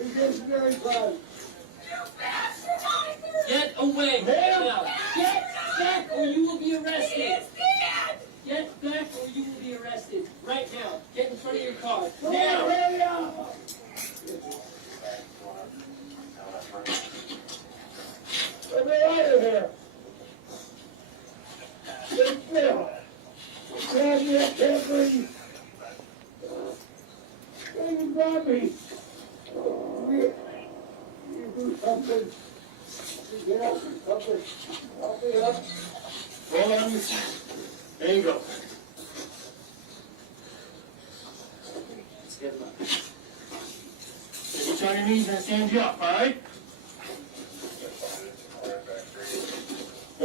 It gets very close. Get away now. Get back or you will be arrested. Get back or you will be arrested. Right now. Get in front of your car. Now. Get me out of here. Get Phil. Grab me, I can't breathe. Can you grab me? You do something. Get up or something. Help me up. Hold on. There you go. Let's get him up. Get each on your knees and stand you up, all right?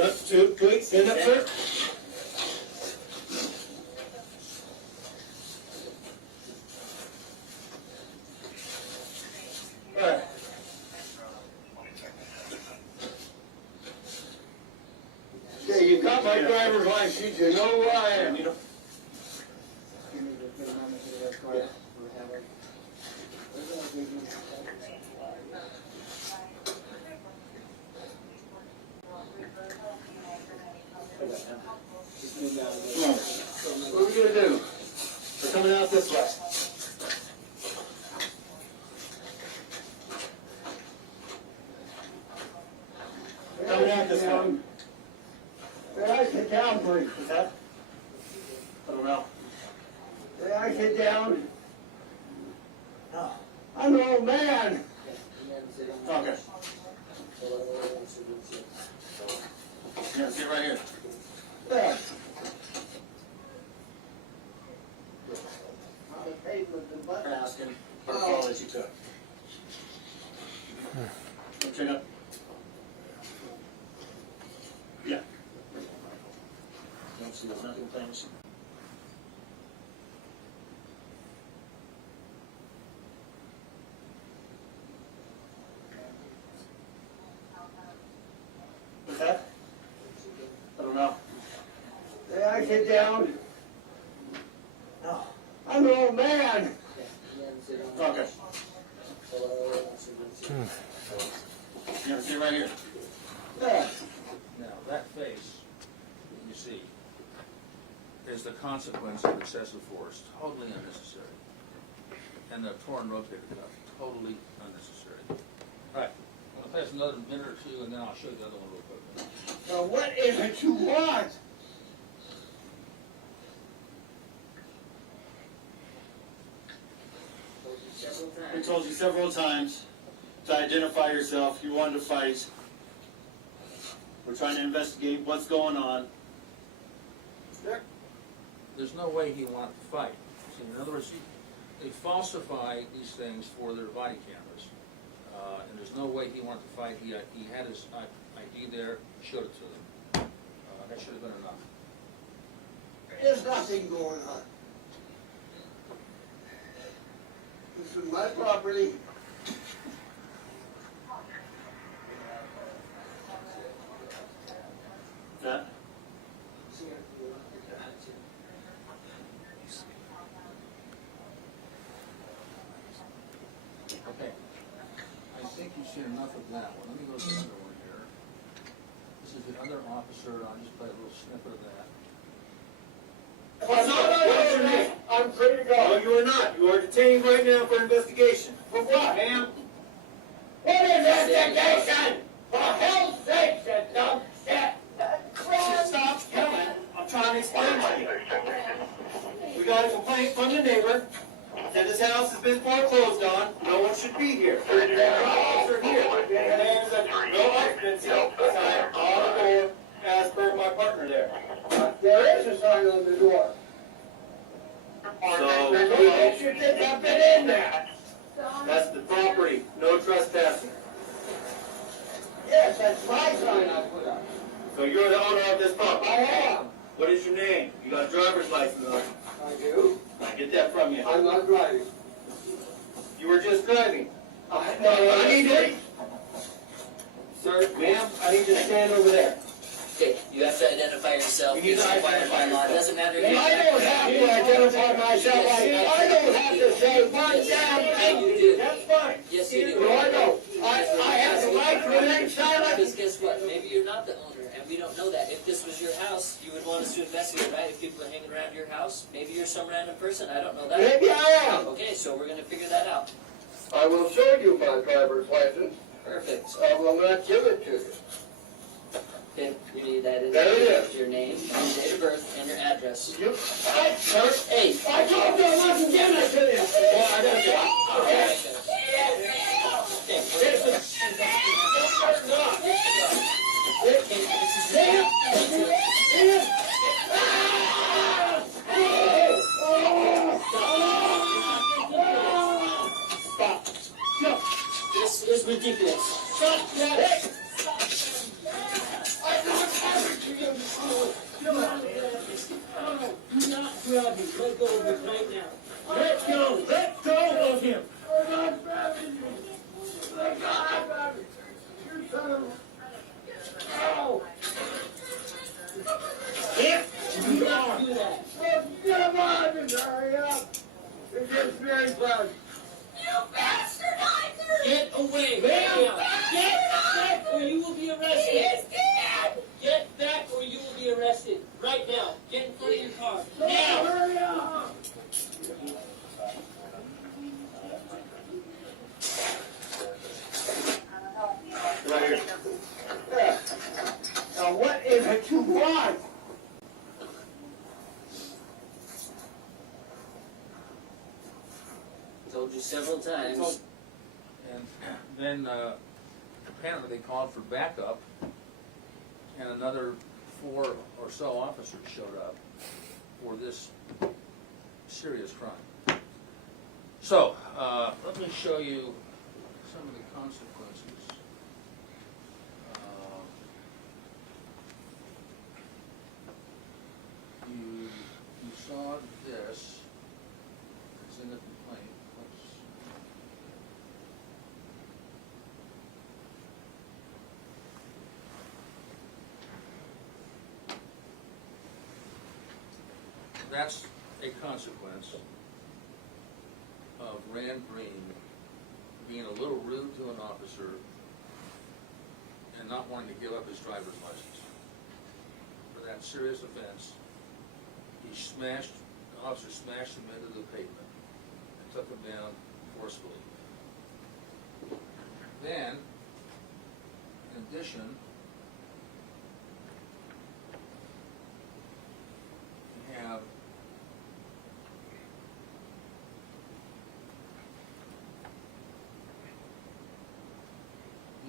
Up, two, quick, stand up, sir. All right. Okay, you got my driver's license, you know who I am. You know, What are we gonna do? we're coming out this way. Coming out this way. May I sit down, please? Is that? I don't know. May I sit down? No. I'm an old man. Okay. Yeah, sit right here. Yeah. We're asking for the call that you took. Chin up. Yeah. Don't see nothing things. What's that? I don't know. May I sit down? No. I'm an old man. Okay. Yeah, sit right here. Yeah. Now, that face that you see is the consequence of excessive force, totally unnecessary. And the torn rotator cuff, totally unnecessary. All right, I'm gonna pass another minute or two, and then I'll show you the other one real quick. Now, what is it you want? I told you several times to identify yourself. You wanted to fight. We're trying to investigate what's going on. There's no way he wanted to fight. See, in other words, they falsify these things for their body cameras. And there's no way he wanted to fight. He had his ID there, showed it to them. That should have been enough. There's nothing going on. This is my property. That? Okay. I think you've seen enough of that one. Let me go to the other one here. This is the other officer. I'll just play a little snippet of that. What's your name? I'm free to No, go. you are not. You are detained right now for investigation. For what? Ma'am, What investigation? For hell's sake, you dumb shit! stop yelling. I'm trying to explain to you. We got a complaint from the neighbor. Said his house has been foreclosed on. No one should be here. Officer here. Demands that no occupancy sign on the door as per my partner there. There is a sign on the door. So, Who makes you think I've been in there? that's the property. No trespassing. Yes, that's my sign I put up. So you're the owner of this property. I am. What is your name? You got a driver's license on. I do. I get that from you. I'm not driving. You were just driving. I need to. Sir, ma'am, I need you to stand over there. Okay, you have to identify yourself. You need to required by law. It doesn't matter if I don't have to identify myself. I don't have to say one damn thing. You do. That's fine. Yes, you do. No, I don't. I have the right to remain silent. Because guess what? Maybe you're not the owner, and we don't know that. If this was your house, you would want us to investigate, right? If people are hanging around your house, maybe you're some random person. I don't know that. Maybe I am. Okay, so we're gonna figure that out. I will show you my driver's license. Perfect. I will not give it to you. Okay, you need that. There it is. Your name, your date of birth, and your address. You, Hey. I told you I wasn't giving it to you. Well, I got you. Okay. This is ridiculous. Stop that. I don't have it to you. Do not grab him. Let go of him right now. Let go. Let go of him. I'm not grabbing you. Let go of me. You son of a... Ow. Do not do that. Oh, come on, hurry up. It gets very close. Get away right now. Get back or you will be arrested. Get back or you will be arrested. Right now. Get in front of your car. Now. Hurry up. Right here. Yeah. Now, what is it you want? Told you several times. And then apparently they called for backup, and another 4 or so officers showed up for this serious crime. So, let me show you some of the consequences. You saw this. It's in the complaint. Let's- That's a consequence of Rand Green being a little rude to an officer and not wanting to give up his driver's license. For that serious offense, the officer smashed him into the pavement and took him down forcefully. Then, in addition, you have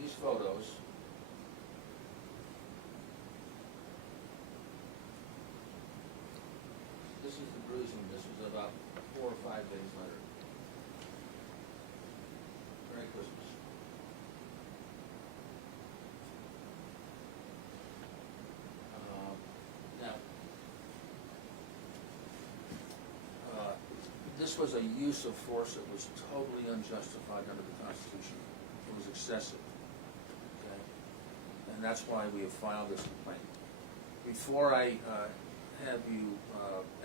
these photos. This is the bruising. This was about 4 or 5 days later. Merry Christmas. Now, this was a use of force that was totally unjustified under the Constitution. It was excessive. Okay? And that's why we have filed this complaint. Before I have you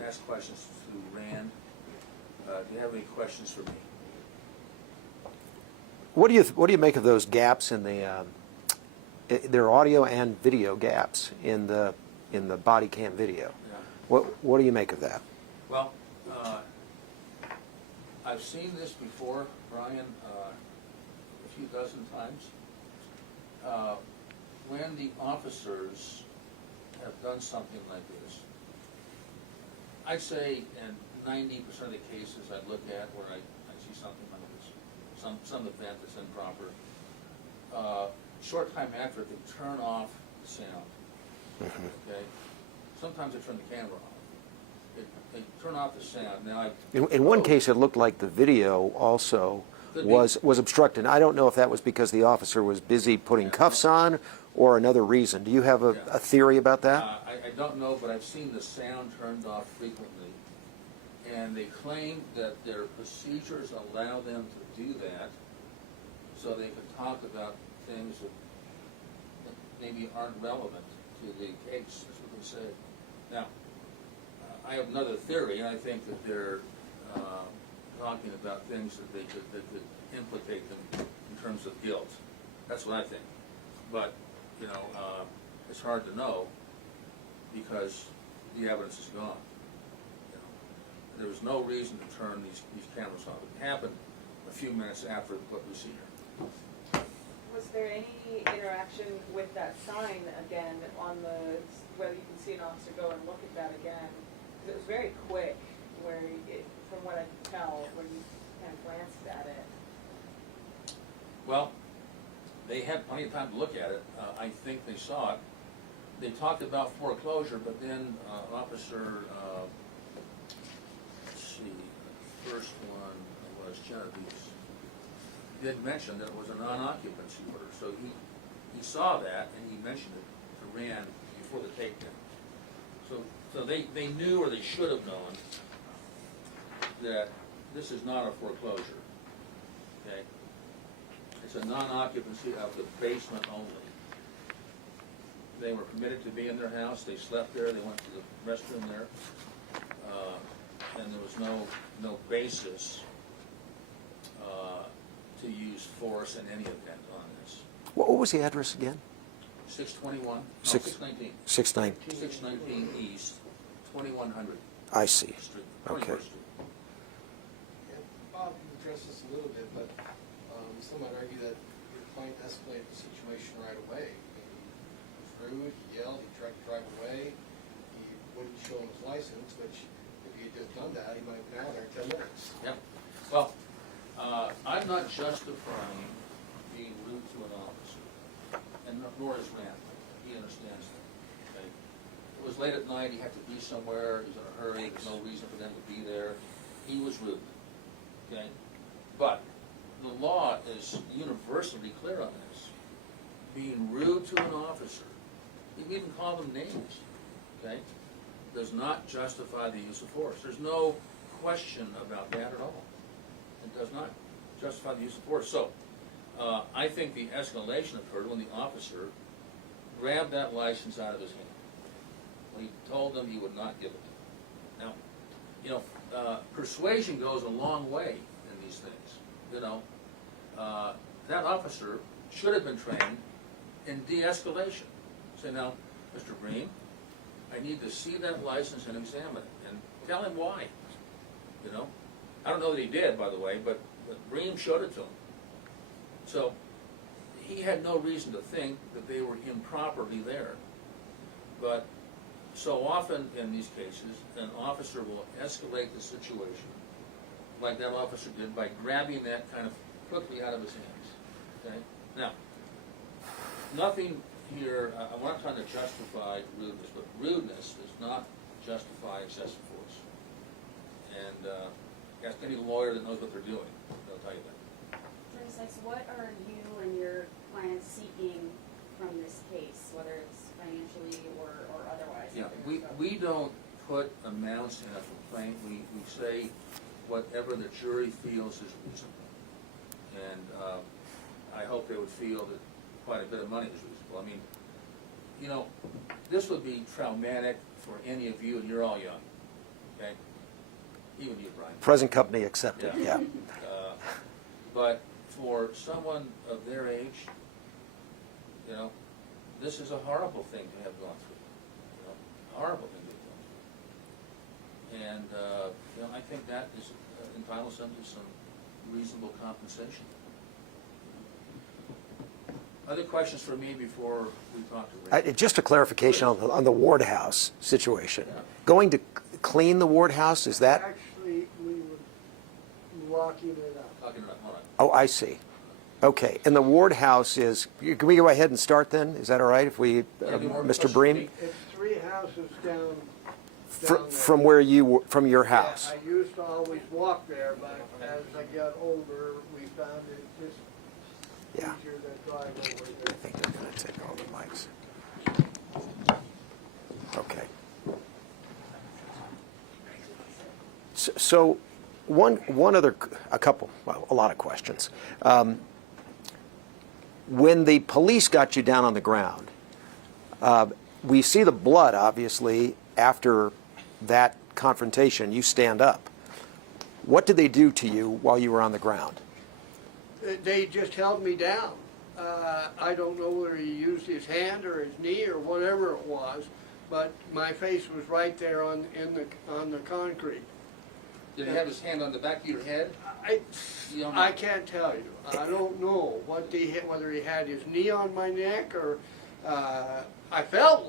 ask questions to Rand, do you have any questions for me? What do you make of those gaps in the there are audio and video gaps in the body cam video? Yeah. What do you make of that? Well, I've seen this before, Brian, a few dozen times. When the officers have done something like this, I'd say in 90% of the cases I look at where I see something like this, some event that's improper, short time after they turn off the sound. Okay? Sometimes they turn the camera off. They turn off the sound. Now, In one case, it looked like the video also was obstructed. I don't know if that was because the officer was busy putting cuffs on or another reason. Do you have a theory about that? I don't know, but I've seen the sound turned off frequently, and they claim that their procedures allow them to do that so they can talk about things that maybe aren't relevant to the case. That's what they say. Now, I have another theory, and I think that they're talking about things that could implicate them in terms of guilt. That's what I think. But, you know, it's hard to know because the evidence is gone. You know, there was no reason to turn these cameras off. It happened a few minutes after what we see here. Was there any interaction with that sign again on the, whether you can see an officer go and look at that again? Because it was very quick, where it, from what I could tell, when you kind of glanced at it. Well, they had plenty of time to look at it. I think they saw it. They talked about foreclosure, but then Officer, let's see, the first one was Genevieve's, did mention that it was a non-occupancy order. So he saw that and he mentioned it to Rand before the takedown. So they knew, or they should have known, that this is not a foreclosure. Okay? It's a non-occupancy of the basement only. They were permitted to be in their house, they slept there, they went to the restroom there, and there was no basis to use force in any event on this. What was the address again? 621, no, 619. 619. 619 East, 2100 I see. Street, Okay. 21st Street. And Bob, you addressed this a little bit, but some might argue that your client escalated the situation right away. He was rude, he yelled, he tried to drive away, he wouldn't show him his license, which if he had just done that, he might have been out there in 10 minutes. Yep. Well, I'm not justifying being rude to an officer, and nor is Rand. He understands that. Okay? It was late at night, he had to be somewhere, he was in a hurry, there's no reason for them to be there. He was rude. Okay? But the law is universally clear on this. Being rude to an officer, you can even call them names, okay, does not justify the use of force. There's no question about that at all. It does not justify the use of force. So, I think the escalation occurred when the officer grabbed that license out of his hand. When he told them he would not give it to him. Now, you know, persuasion goes a long way in these things. You know, that officer should have been trained in de-escalation. Say, now, Mr. Bream, I need to see that license and examine it, and tell him why. You know, I don't know that he did, by the way, but Bream showed it to him. So he had no reason to think that they were improperly there. But so often in these cases, an officer will escalate the situation, like that officer did, by grabbing that kind of quickly out of his hands. Okay? Now, nothing here, I'm not trying to justify rudeness, but rudeness does not justify excessive force. And ask any lawyer that knows what they're doing, they'll tell you that. Attorney Sykes, what are you and your clients seeking from this case, whether it's financially or otherwise? Yeah, we don't put amounts in a complaint. We say whatever the jury feels is reasonable. And I hope they would feel that quite a bit of money is reasonable. I mean, you know, this would be traumatic for any of you, and you're all young, okay? Even you, Brian. Present company accepted, yeah. But for someone of their age, you know, this is a horrible thing to have gone through. You know, a horrible thing to have gone through. And, you know, I think that is entitles them to some reasonable compensation. Other questions for me before we talk to Ray? Just a clarification on the Ward House situation. Yeah. Going to clean the Ward House, is that? Actually, we were locking it up. Talking about, hold on. Oh, I see. Okay, and the Ward House is, can we go ahead and start then? Is that all right if we, Any more Mr. questions Bream? for me? It's 3 houses down there. From where you, from your house? Yeah, I used to always walk there, but as I got older, we found it just Yeah. easier to drive over I there. think they're going to take all the mics. Okay. So one other, a couple, well, a lot of questions. When the police got you down on the ground, we see the blood, obviously, after that confrontation. You stand up. What did they do to you while you were on the ground? They just held me down. I don't know whether he used his hand or his knee or whatever it was, but my face was right there on the concrete. Did he have his hand on the back of your head? I can't tell you. I don't know whether he had his knee on my neck or I felt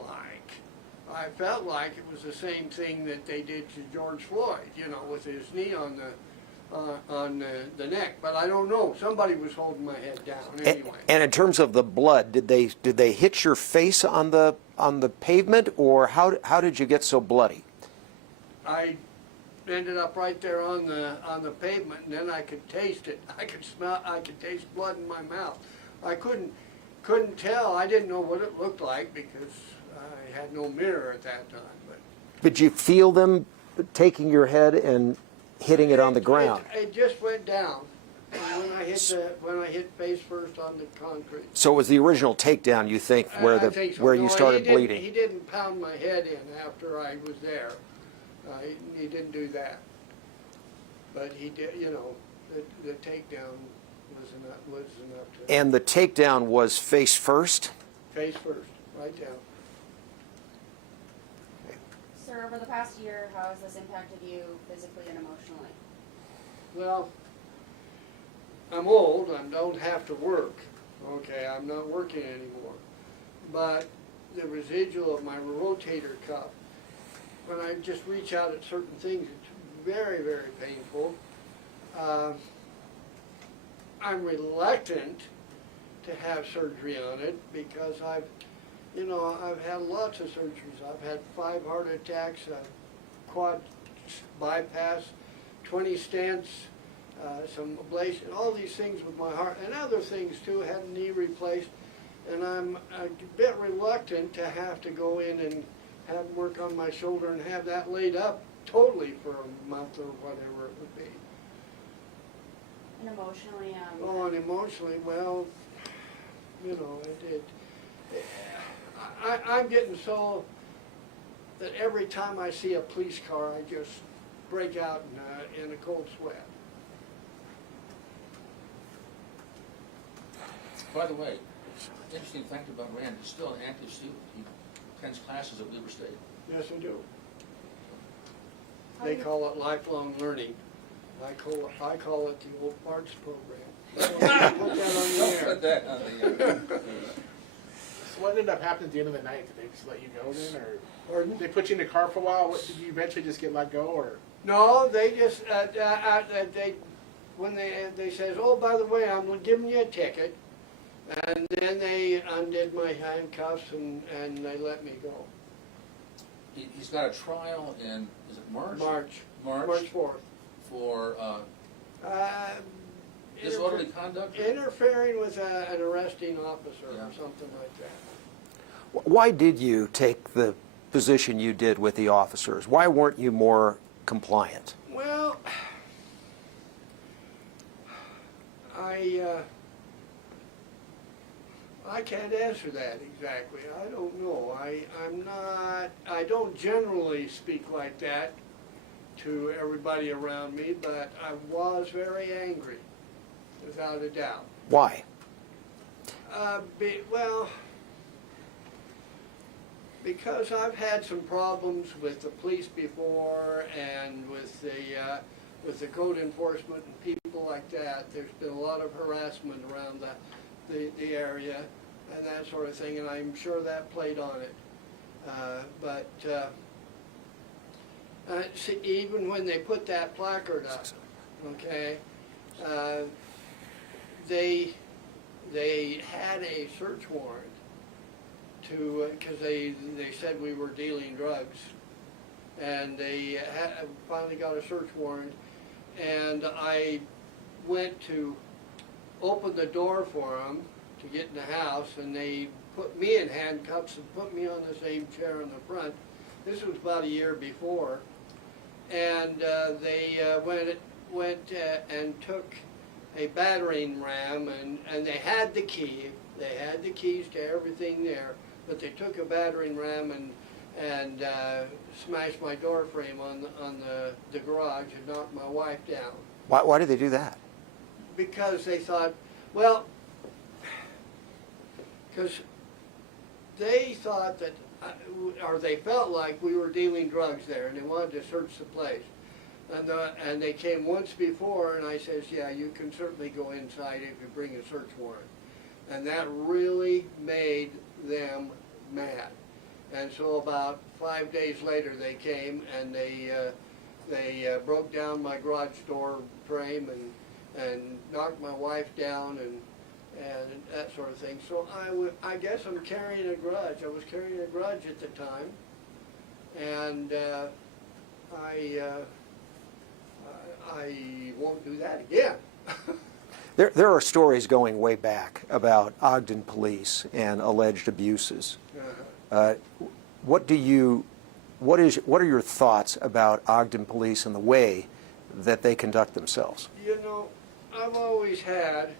like it was the same thing that they did to George Floyd, you know, with his knee on the neck. But I don't know. Somebody was holding my head down anyway. And in terms of the blood, did they hit your face on the pavement, or how did you get so bloody? I ended up right there on the pavement, and then I could taste it. I could taste blood in my mouth. I couldn't tell. I didn't know what it looked like because I had no mirror at that time. But Did you feel them taking your head and hitting it on the ground? It just went down. And when I hit face first on the concrete. So it was the original takedown, you think, where I think so. where No, you started he bleeding? He didn't pound my head in after I was there. He didn't do that. But he did, you know, the takedown was enough to... And the takedown was face first? Face first, right down. Sir, over the past year, how has this impacted you physically and emotionally? Well, I'm old, I don't have to work. Okay, I'm not working anymore. But the residual of my rotator cuff, when I just reach out at certain things, it's very, very painful. I'm reluctant to have surgery on it because I've had lots of surgeries. I've had 5 heart attacks, quad bypass, 20 stents, some ablation, all these things with my heart, and other things too. Had a knee replaced, and I'm a bit reluctant to have to go in and have work on my shoulder and have that laid up totally for a month or whatever it would be. And emotionally, Oh, and emotionally, well, you know, I'm getting so that every time I see a police car, I just break out in a cold sweat. By the way, interesting fact about Rand, he's still an active student. He attends classes at Weber State. Yes, I do. They call it lifelong learning. I call it the old arts program. Put that on the air. Put that on the air. So what ended up happening at the end of the night? Did they just let you go then, or Pardon? they put you in the car for a while? What, did you eventually just get let go, or? No, they just when they says, oh, by the way, I'm giving you a ticket, and then they undid my handcuffs and they let me go. He's got a trial in, is it March? March 4th. For disorderly conduct? Interfering with an arresting officer Yeah. or something like that. Why did you take the position you did with the officers? Why weren't you more compliant? Well, I can't answer that exactly. I don't know. I don't generally speak like that to everybody around me, but I was very angry, without a doubt. Why? Because I've had some problems with the police before and with the code enforcement and people like that. There's been a lot of harassment around the area and that sort of thing, and I'm sure that played on it. See, even when they put that placard up, okay, they had a search warrant because they said we were dealing drugs, and they finally got a search warrant, and I went to open the door for them to get in the house, and they put me in handcuffs and put me on the same chair in the front. This was about a year before, and they went and took a battering ram, and they had the key. They had the keys to everything there. but they took a battering ram and smashed my door frame on the garage and knocked my wife down. Why did they do that? Because they thought, well, because they thought that, or they felt like we were dealing drugs there, and they wanted to search the place. And they came once before, and I says, yeah, you can certainly go inside if you bring a search warrant. And that really made them mad. And so about 5 days later, they came and they broke down my garage door frame and knocked my wife down and that sort of thing. So I guess I'm carrying a grudge. I was carrying a grudge at the time, and I won't do that again. There are stories going way back about Ogden police and alleged abuses. What are your thoughts about Ogden police and the way that they conduct themselves? You know, I've always had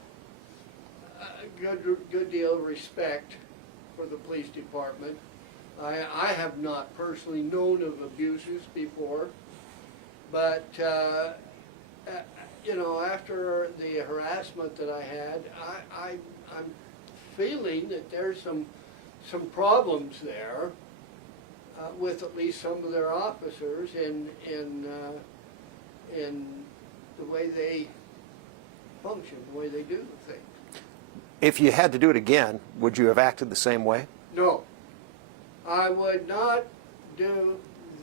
a good deal of respect for the police department. I have not personally known of abuses before, but you know, after the harassment that I had, I'm feeling that there's some problems there with at least some of their officers in the way they function, the way they do things. If you had to do it again, would you have acted the same way? No, I would not do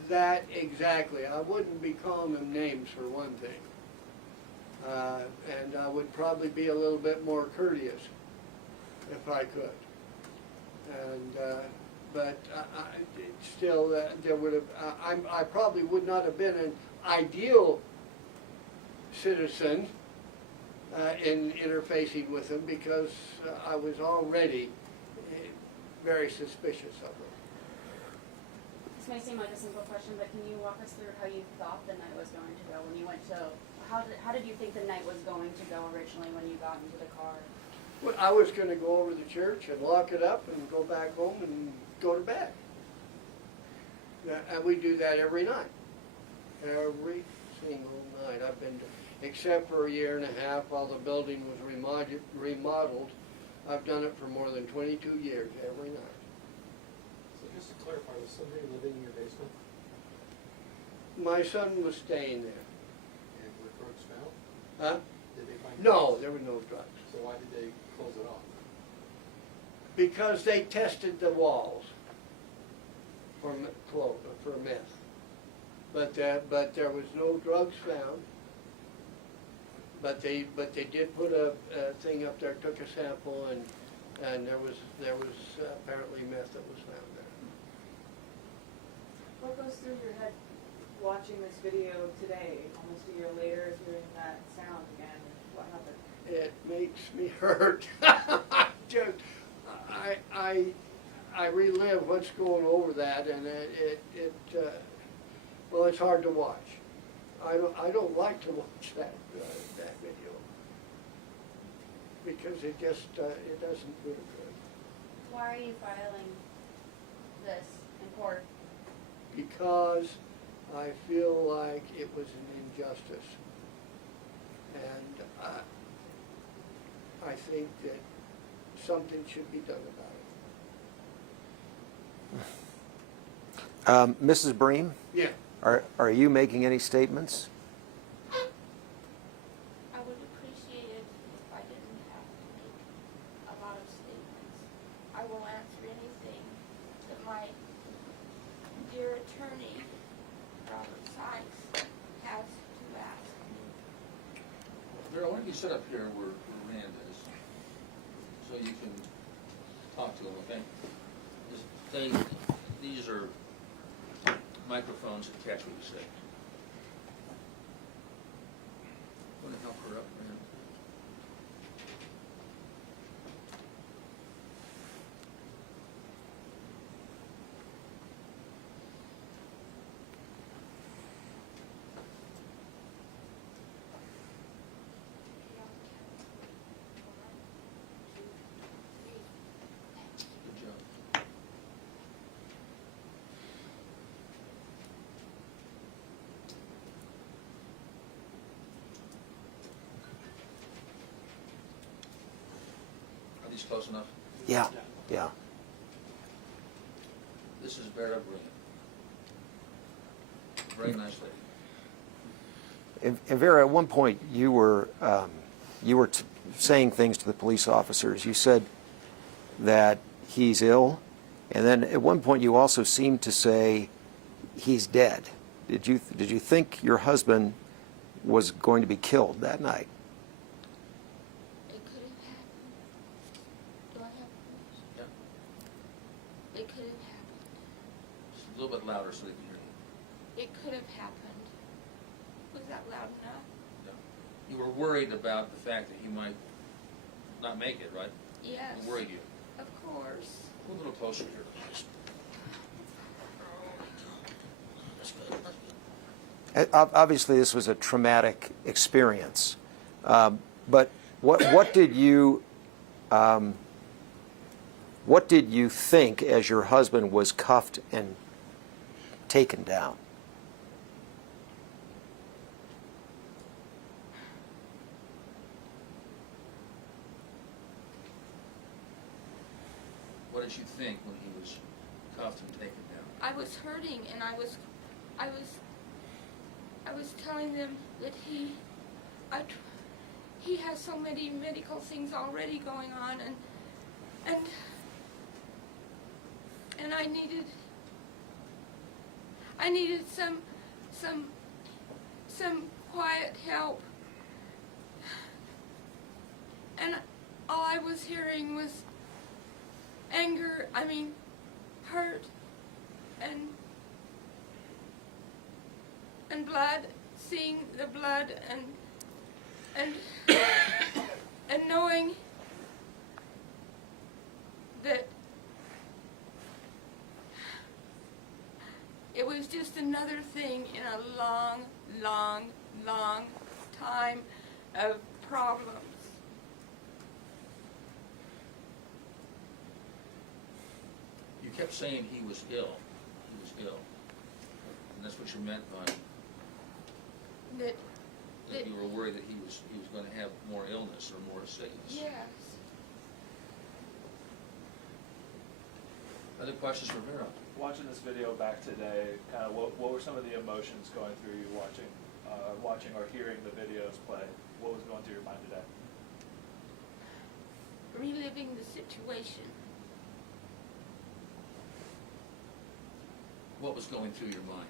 that exactly. I wouldn't be calling them names for one thing. And I would probably be a little bit more courteous if I could. And but still, there would have. I probably would not have been an ideal citizen in interfacing with them because I was already very suspicious of them. This may seem like a simple question, but can you walk us through how you thought the night was going to go when you went to? How did you think the night was going to go originally when you got into the car? Well, I was going to go over to the church and lock it up and go back home and go to bed. And we do that every night. Every single night. I've been, except for a year and a half while the building was remodeled, I've done it for more than 22 years, every night. So just to clarify, was somebody living in your basement My son was staying there. and were drugs found? Huh? Did they find No, drugs? there were no drugs. So why did they close it off? Because they tested the walls for meth. But there was no drugs found. But they did put a thing up there, took a sample, and there was apparently meth that was found there. What goes through your head watching this video today, almost a year later, hearing that sound again? What happened? It makes me hurt. I relive what's going over that, and well, it's hard to watch. I don't like to watch that video because it just it doesn't feel good. Why are you filing this in court? Because I feel like it was an injustice, and I think that something should be done about it. Mrs. Bream, Yeah. are you making any statements? I would appreciate it if I didn't have to make a lot of statements. I will answer anything that my dear attorney, Robert Sykes, has to ask me. Vera, why don't you sit up here where Rand is, so you can talk to him, okay? These are microphones that catch what you say. Want to help her up, Rand? Good job. ladies close enough? Yeah, yeah. This is Vera Green. Very nice lady. And Vera, at one point you were saying things to the police officers. You said that he's ill, and then at one point you also seemed to say he's dead. Did you think your husband was going to be killed that night? It could have happened. Do I have permission? Yeah. It could have happened. Just a little bit louder so they can hear you. It could have happened. Was that loud enough? Yeah. You were worried about the fact that he might not make it, right? Yes. It worried you. Of course. Move a little closer here. Obviously, this was a traumatic experience, but what did you think as your husband was cuffed and taken down? What did you think when he was cuffed and taken down? I was hurting, and I was telling them that he has so many medical things already going on, and I needed some quiet help, and all I was hearing was anger, hurt, and blood, seeing the blood, and knowing that it was just another thing in a long, long, long time of problems. You kept saying he was ill. He was ill. And that's what you meant by That that you were worried that he was going to have more illness or more sickness. yes. Other questions for Vera? Watching this video back today, kind of what were some of the emotions going through you watching or hearing the videos play? What was going through your mind today? Reliving the situation. What was going through your mind?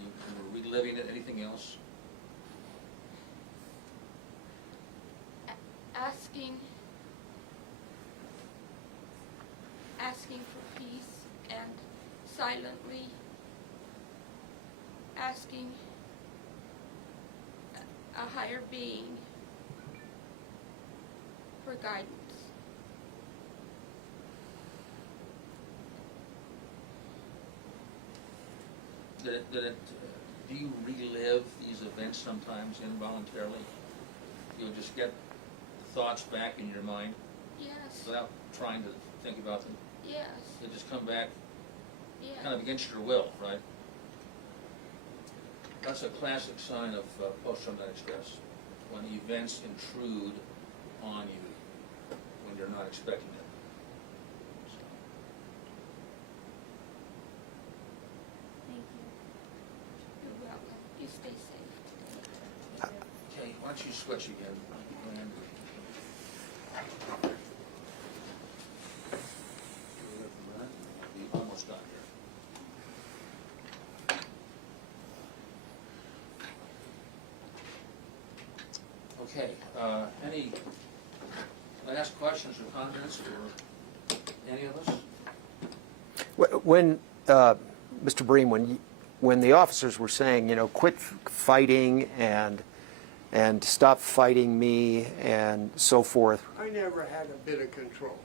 You were reliving it. Anything else? Asking for peace, and silently asking a higher being for guidance. Do you relive these events sometimes involuntarily? You'll just get thoughts back in your mind Yes. without trying to think about them? Yes. They just come back Yes. kind of against your will, right? That's a classic sign of post-traumatic stress, when events intrude on you when you're not expecting it. Thank you. You're welcome. You stay safe. Okay, why don't you switch again? Rand? We're almost done here. Okay, any last questions or comments for any of us? When Mr. Bream, when the officers were saying, quit fighting and stop fighting me and so forth, I never had a bit of control.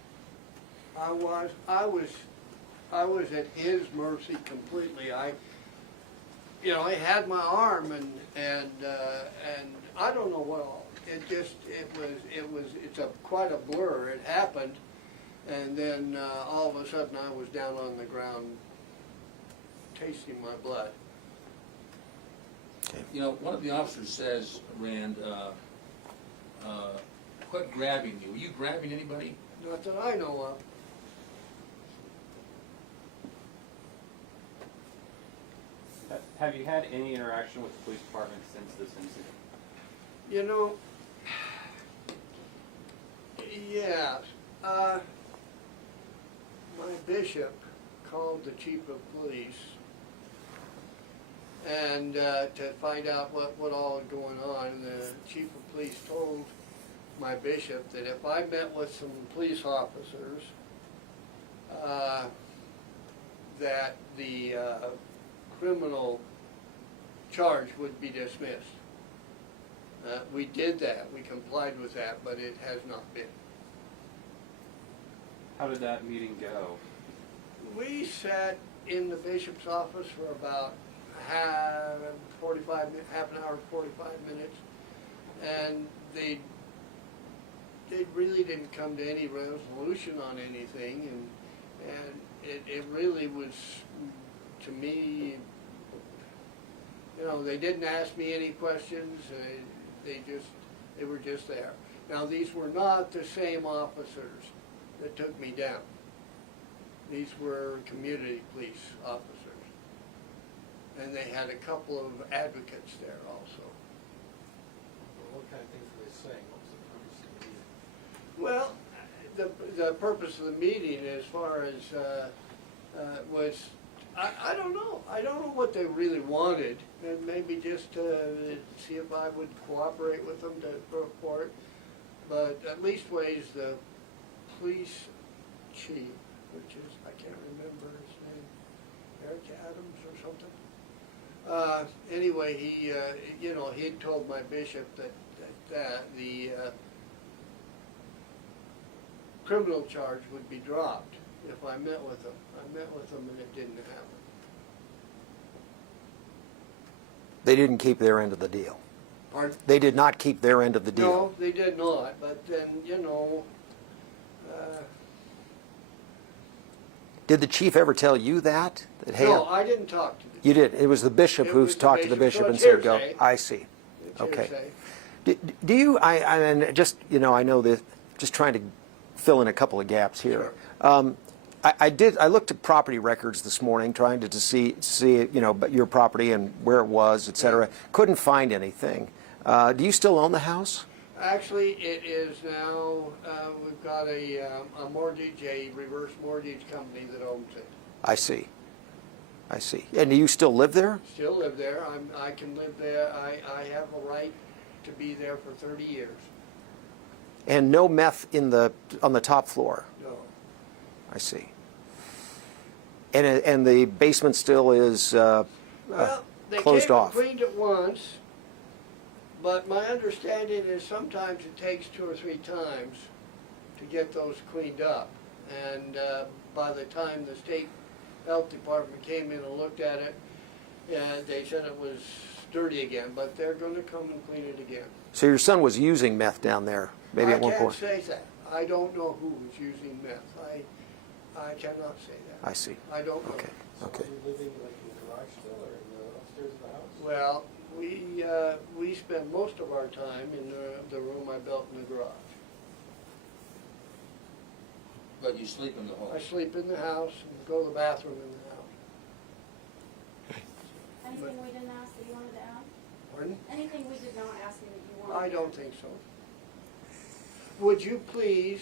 I was at his mercy completely. I had my arm and I don't know what all. It's quite a blur. It happened, and then all of a sudden I was down on the ground, tasting my blood. One of the officers says, Rand, quit grabbing you. Were you grabbing anybody? Not that I know of. Have you had any interaction with the police department since this incident? You know, yeah, my bishop called the chief of police and to find out what all was going on. And the chief of police told my bishop that if I met with some police officers, that the criminal charge would be dismissed. We did that, we complied with that, but it has not been. How did that meeting go? We sat in the bishop's office for about half an hour, 45 minutes, and they really didn't come to any resolution on anything, and it really was, to me, you know, they didn't ask me any questions. They were just there. Now, these were not the same officers that took me down. These were community police officers. And they had a couple of advocates there also. Well, what kind of things were they saying? What was the purpose of the meeting? Well, the purpose of the meeting, as far as was, I don't know. I don't know what they really wanted, and maybe just to see if I would cooperate with them to report. But at least ways the police chief, which is, I can't remember his name, Eric Adams or something. Anyway, he, you know, he had told my bishop that the criminal charge would be dropped if I met with them. I met with them and it didn't happen. They didn't keep their end of the deal. Pardon? They did not keep their end of the deal. No, they did not, but then, you know, Did the chief ever tell you that? That hey, no, I didn't talk to them. you did. It was the bishop It who was the talked to the bishop, bishop so and it's said, "Go." hearsay. I see. It's Okay. hearsay. Do you? I just I know that. Just trying to fill in a couple of gaps here. Sure. I looked at property records this morning, trying to see your property and where it was, etc. Couldn't find anything. Do you still own the house? Actually, it is now, we've got a mortgage, a reverse mortgage company that owns it. I see. And do you still live there? Still live there. I can live there. I have a right to be there for 30 years. And no meth on the top floor? No. I see. And the basement still is Well, they closed came off? and cleaned it once, but my understanding is sometimes it takes 2 or 3 times to get those cleaned up. And by the time the state health department came in and looked at it, they said it was dirty again, but they're going to come and clean it again. So your son was using meth down there, maybe at one point? I can't say that. I don't know who was using meth. I cannot say that. I see. I don't know. Okay. So Okay. were you living like in the garage still or in the upstairs of the house? Well, we spend most of our time in the room I built in the garage. But you sleep in the home. I sleep in the house and go to the bathroom in the house. Anything we didn't ask that you wanted to add? Pardon? Anything we did not ask you that you wanted to add? I don't think so. Would you please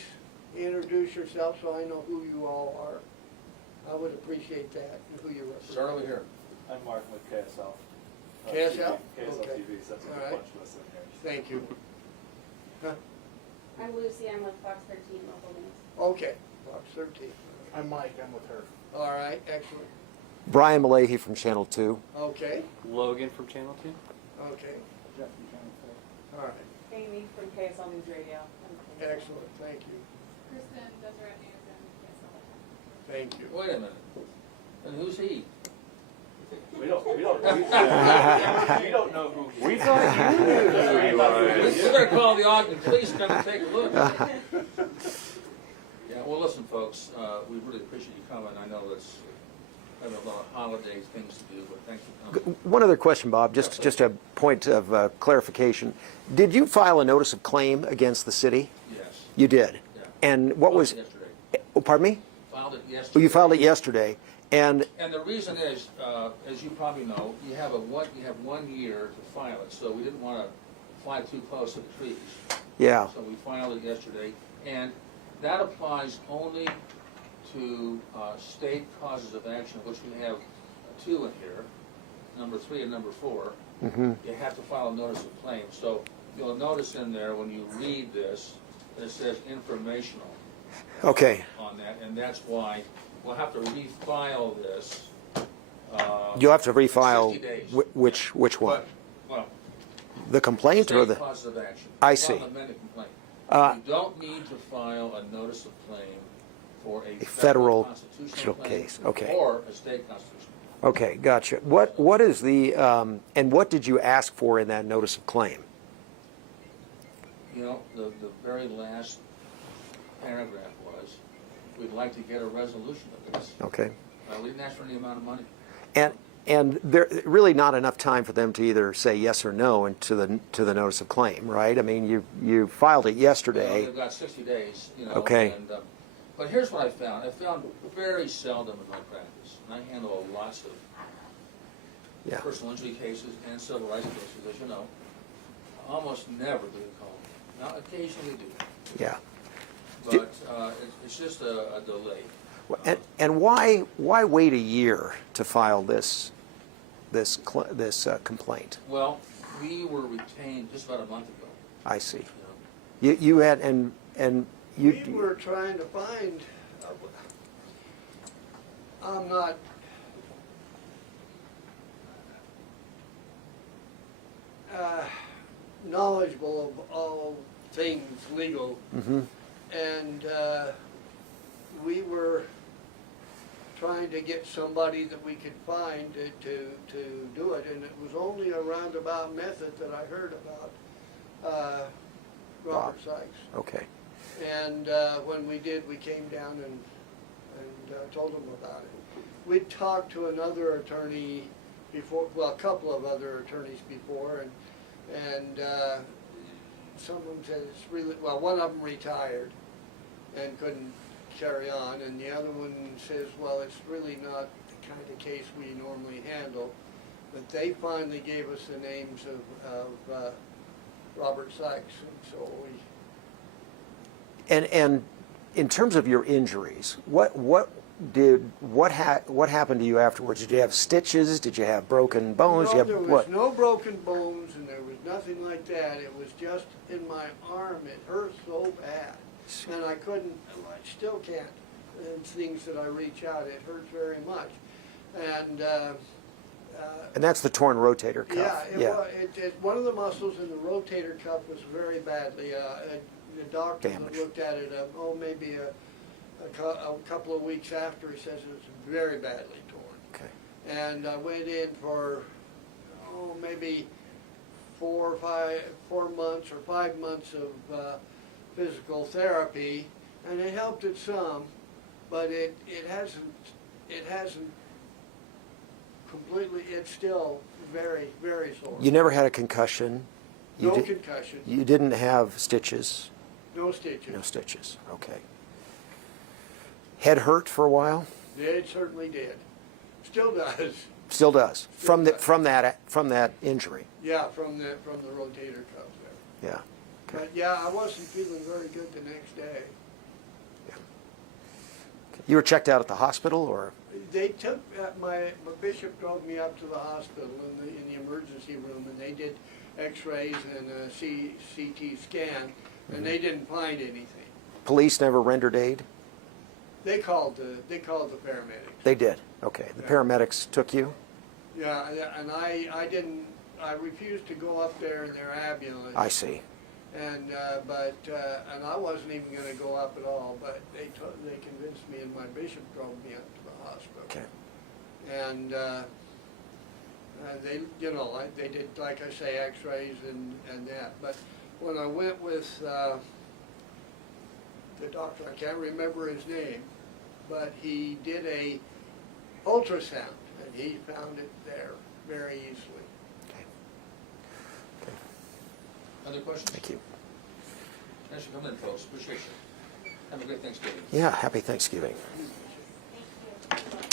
introduce yourself so I know who you all are? I would appreciate that, and who you represent. Start over here. I'm Mark with KSL. KSL? KSL Okay. TV, so that's a All good right. bunch of us in here. Thank you. Huh? I'm Lucy, I'm with Fox 13 Local News. Okay, Fox 13. I'm Mike, I'm with her. All right, excellent. Brian Malahy from Channel 2. Okay, Logan from Channel 2. okay, Jeff from Channel 4. all right, Amy from KSL News Radio. excellent, thank you, Kristen, Deseret News, and KSL. thank you. Wait a minute. And who's he? We don't know who he is. We thought you knew who he was. We're gonna call the Ogden police, come and take a look. Yeah, well, listen, folks, we really appreciate you coming. I know it's have a lot of holiday things to do, but thanks for coming. One other question, Bob, just a point of clarification. Did you file a notice of claim against the city? Yes. You did? Yeah. And what Filed was, it yesterday. oh, pardon me? Filed it Oh, yesterday. you filed it yesterday, and, And the reason is, as you probably know, you have 1 year to file it, so we didn't want to fly too close to the trees. yeah, So we filed it yesterday, and that applies only to state causes of action, which we have 2 in here, number 3 and number 4. mm-hmm, You have to file a notice of claim. So you'll notice in there when you read this, that it says informational okay. on that, and that's why we'll have to refile this. You'll have to refile 60 days. which one? But, well, The complaint or state the? causes of action. I File an see. amended complaint. Uh, You don't need to file a notice of claim for a federal constitutional claim case, okay. or a state constitutional. Okay, gotcha. What is the, and what did you ask for in that notice of claim? You know, the very last paragraph was, we'd like to get a resolution of this. Okay. We didn't ask for any amount of money. And there really not enough time for them to either say yes or no and to the notice of claim, right? I mean, you filed it Well, yesterday. they've got 60 days, you know. Okay. And, but here's what I found. I found very seldom in my practice, and I handle lots of Yeah. personal injury cases and civil rights cases, as you know. Almost never do they call me. Now, occasionally do. Yeah. But it's just a delay. And why wait a year to file this complaint? Well, we were retained just about a month ago. I see. You know. You had and you. We were trying to find, I'm not, knowledgeable of all things legal, Mhm. and we were trying to get somebody that we could find to do it, and it was only a roundabout method that I heard about Robert Sykes. Okay. And when we did, we came down and told them about it. We talked to another attorney before, well, a couple of other attorneys before, and some of them said it's really, well, one of them retired and couldn't carry on, and the other one says, well, it's really not the kind of case we normally handle. But they finally gave us the names of Robert Sykes, and so we. And in terms of your injuries, what happened to you afterwards? Did you have stitches? Did you have broken bones? No, you have, there was what? no broken bones, and there was nothing like that. It was just in my arm. It hurt so bad, and I couldn't. I still can't. And things that I reach out, it hurts very much, and. And that's the torn rotator cuff. One of the muscles in the rotator cuff was very badly. The doctor that Damaged. looked at it, maybe a couple of weeks after, he says it was very badly torn. Okay. And I went in for maybe 4 months or 5 months of physical therapy, and it helped it some, but it hasn't completely. It's still very, very sore. You never had a concussion. No concussion. You didn't have stitches. No stitches. No stitches. Okay. Head hurt for a while. It certainly did. Still does. Still does. Still does. From that injury. Yeah, from the rotator cuff there. Yeah. But yeah, I wasn't feeling very good the next day. You were checked out at the hospital, or? They took my bishop drove me up to the hospital in the emergency room, and they did X-rays and a CT scan, and they didn't find anything. Police never rendered aid? They called the paramedics. They did. Okay. The paramedics took you? Yeah, and I didn't. I refused to go up there in their ambulance. I see. And and I wasn't even going to go up at all. But they convinced me, and my bishop drove me up to the hospital. Okay. And they they did, like I say, X-rays and that. But when I went with the doctor, I can't remember his name, but he did a ultrasound, and he found it there very easily. Okay. Other questions? Thank you. Thanks for coming in, folks. Appreciate you. Have a great Thanksgiving. Yeah, happy Thanksgiving. Thank you.